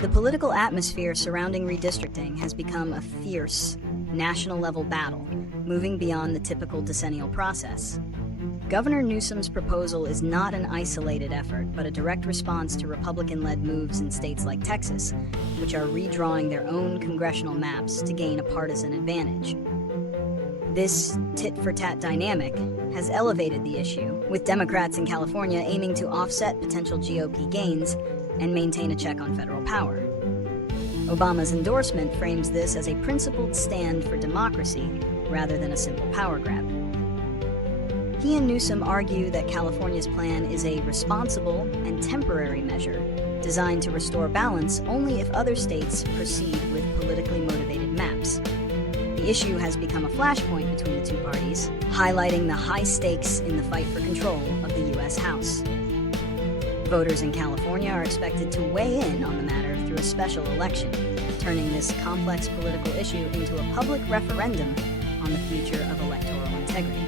The political atmosphere surrounding redistricting has become a fierce, national-level battle, moving beyond the typical decennial process. Governor Newsom's proposal is not an isolated effort, but a direct response to Republican-led moves in states like Texas, which are redrawing their own congressional maps to gain a partisan advantage. This tit-for-tat dynamic has elevated the issue, with Democrats in California aiming to offset potential GOP gains and maintain a check on federal power. Obama's endorsement frames this as a principled stand for democracy rather than a simple power grab. He and Newsom argue that California's plan is a responsible and temporary measure designed to restore balance only if other states proceed with politically motivated maps. The issue has become a flashpoint between the two parties, highlighting the high stakes in the fight for control of the U.S. House. Voters in California are expected to weigh in on the matter through a special election, turning this complex political issue into a public referendum on the future of electoral integrity.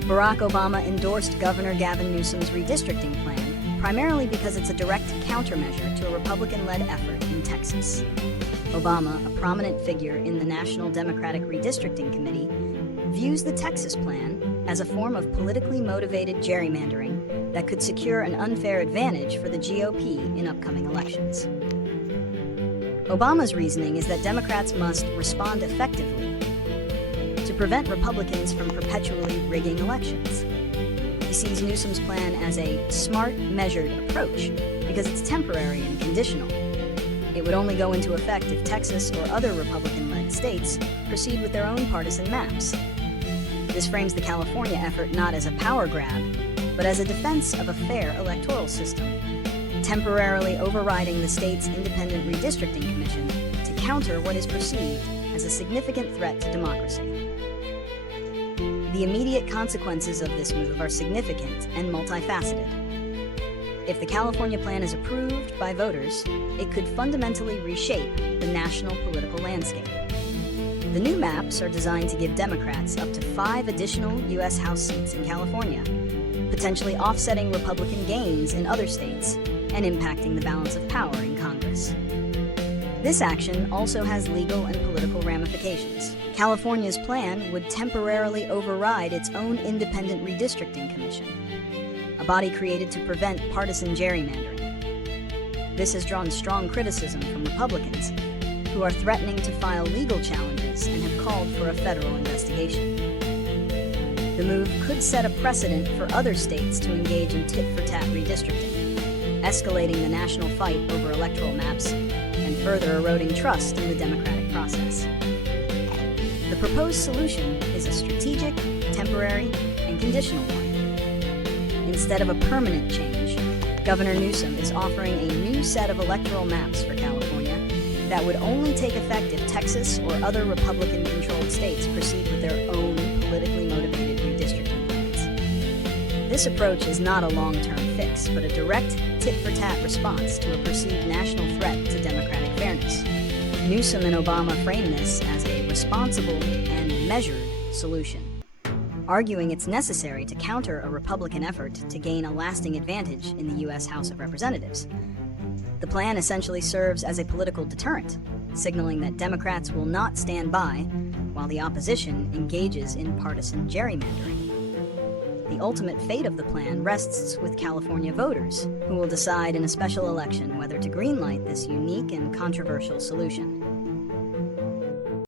Barack Obama endorsed Governor Gavin Newsom's redistricting plan primarily because it's a direct countermeasure to a Republican-led effort in Texas. Obama, a prominent figure in the National Democratic Redistricting Committee, views the Texas plan as a form of politically motivated gerrymandering that could secure an unfair advantage for the GOP in upcoming elections. Obama's reasoning is that Democrats must respond effectively to prevent Republicans from perpetually rigging elections. He sees Newsom's plan as a smart, measured approach because it's temporary and conditional. It would only go into effect if Texas or other Republican-led states proceed with their own partisan maps. This frames the California effort not as a power grab, but as a defense of a fair electoral system, temporarily overriding the state's independent redistricting commission to counter what is perceived as a significant threat to democracy. The immediate consequences of this move are significant and multifaceted. If the California plan is approved by voters, it could fundamentally reshape the national political landscape. The new maps are designed to give Democrats up to 5 additional U.S. House seats in California, potentially offsetting Republican gains in other states and impacting the balance of power in Congress. This action also has legal and political ramifications. California's plan would temporarily override its own independent redistricting commission, a body created to prevent partisan gerrymandering. This has drawn strong criticism from Republicans, who are threatening to file legal challenges and have called for a federal investigation. The move could set a precedent for other states to engage in tit-for-tat redistricting, escalating the national fight over electoral maps and further eroding trust in the democratic process. The proposed solution is a strategic, temporary, and conditional one. Instead of a permanent change, Governor Newsom is offering a new set of electoral maps for California that would only take effect if Texas or other Republican-controlled states proceed with their own politically motivated redistricting plans. This approach is not a long-term fix, but a direct tit-for-tat response to a perceived national threat to democratic fairness. Newsom and Obama frame this as a responsible and measured solution, arguing it's necessary to counter a Republican effort to gain a lasting advantage in the U.S. House of Representatives. The plan essentially serves as a political deterrent, signaling that Democrats will not stand by while the opposition engages in partisan gerrymandering. The ultimate fate of the plan rests with California voters, who will decide in a special election whether to greenlight this unique and controversial solution.